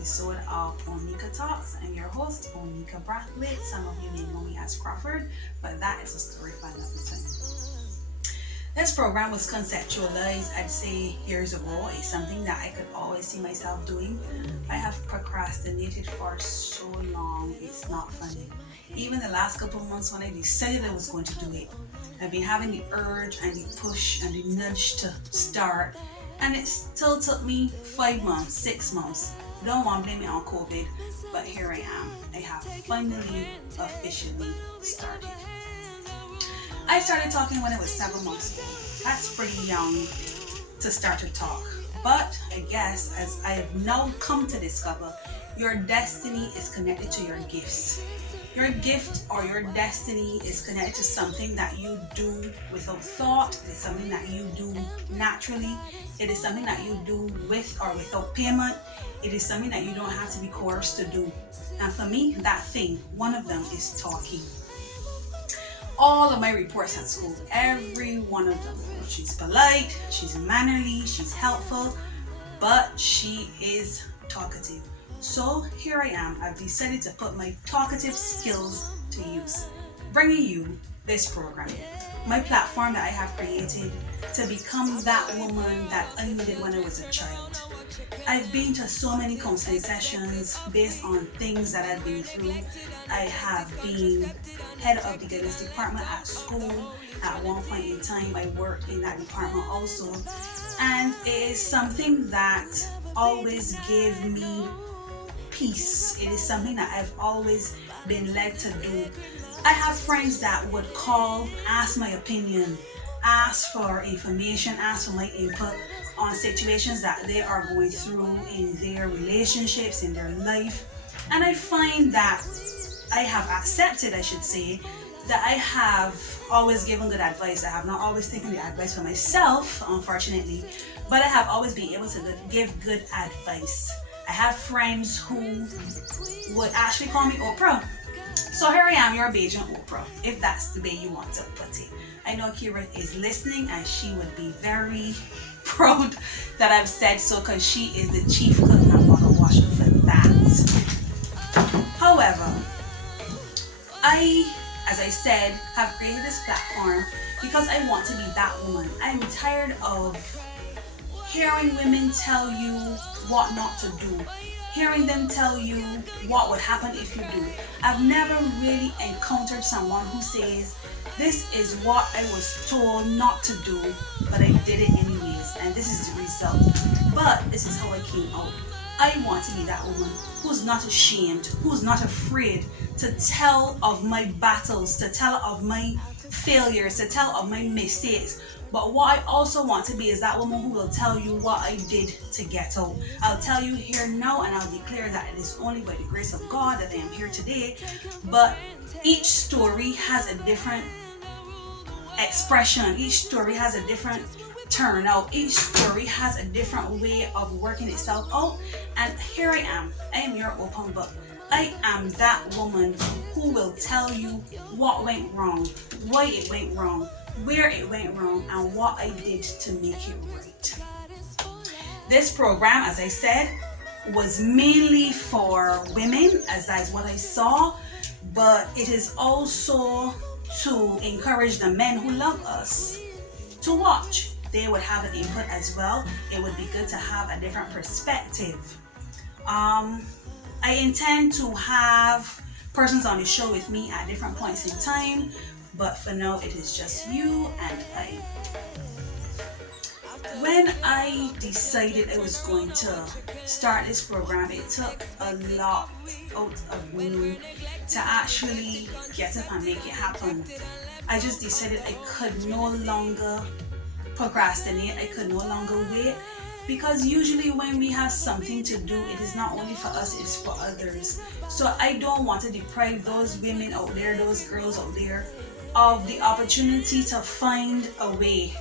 episode of Onika Talks. I'm your host, Onika Brathwaite. Some of you may know me as Crawford, but that is a story for another time. This program was conceptualized, I'd say, years ago. It's something that I could always see myself doing. I have procrastinated for so long, it's not funny. Even the last couple of months when I decided I was going to do it, I've been having the urge and the push and the nudge to start, and it still took me 5 months, 6 months. Don't want to blame it on COVID, but here I am. I have finally officially started. I started talking when I was 7 months old. That's pretty young to start to talk. But I guess as I have now come to discover, your destiny is connected to your gifts. Your gift or your destiny is connected to something that you do without thought. It's something that you do naturally. It is something that you do with or without payment. It is something that you don't have to be coerced to do. And for me, that thing, one of them is talking. All of my reports at school, every one of them, she's polite, she's mannerly, she's helpful, but she is talkative. So here I am. I've decided to put my talkative skills to use, bringing you this program, my platform that I have created to become that woman that I needed when I was a child. I've been to so many counseling sessions based on things that I've been through. I have been head of the guidance department at school. At one point in time, I worked in that department also. And it is something that always gave me peace. It is something that I've always been led to do. I have friends that would call, ask my opinion, ask for information, ask for my input on situations that they are going through in their relationships, in their life. And I find that I have accepted, I should say, that I have always given good advice. I have not always taken the advice for myself, unfortunately, but I have always been able to give good advice. I have friends who would actually call me Oprah. So here I am, your Bajan Oprah, if that's the way you want to put it. I know Kira is listening and she would be very proud that I've said so because she is the chief cook and bottle washer for that. However, as I said, have created this platform because I want to be that woman. I'm tired of hearing women tell you what not to do, hearing them tell you what would happen if you do. I've never really encountered someone who says, this is what I was told not to do, but I did it anyways, and this is the result. But this is how I came out. I want to be that woman who's not ashamed, who's not afraid to tell of my battles, to tell of my failures, to tell of my mistakes. But what I also want to be is that woman who will tell you what I did to get out. I'll tell you here now and I'll declare that it is only by the grace of God that I am here today. But each story has a different expression. Each story has a different turnout. Each story has a different way of working itself out. And here I am your open book. I am that woman who will tell you what went wrong, why it went wrong, where it went wrong, and what I did to make it right. This program, as I said, was mainly for women, as that is what I saw, but it is also to encourage the men who love us to watch. They would have an input as well. It would be good to have a different perspective. I intend to have persons on the show with me at different points in time, but for now it is just you and I. When I decided I was going to start this program, it took a lot out of me to actually get up and make it happen. I just decided I could no longer procrastinate, I could no longer wait, because usually when we have something to do, it is not only for us, it is for others. So I don't want to deprive those women out there, those girls out there, of the opportunity to find a way.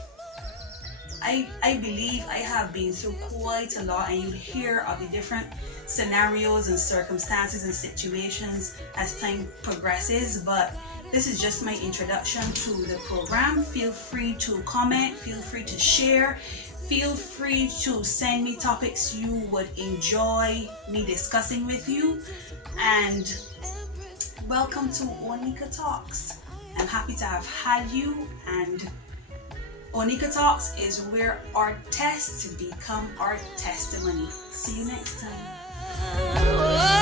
I believe I have been through quite a lot, and you'll hear of the different scenarios and circumstances and situations as time progresses, but this is just my introduction to the program. Feel free to comment, feel free to share, Feel free to send me topics you would enjoy me discussing with you. And welcome to Onika Talks. I'm happy to have had you, and Onika Talks is where our tests become our testimony. See you next time.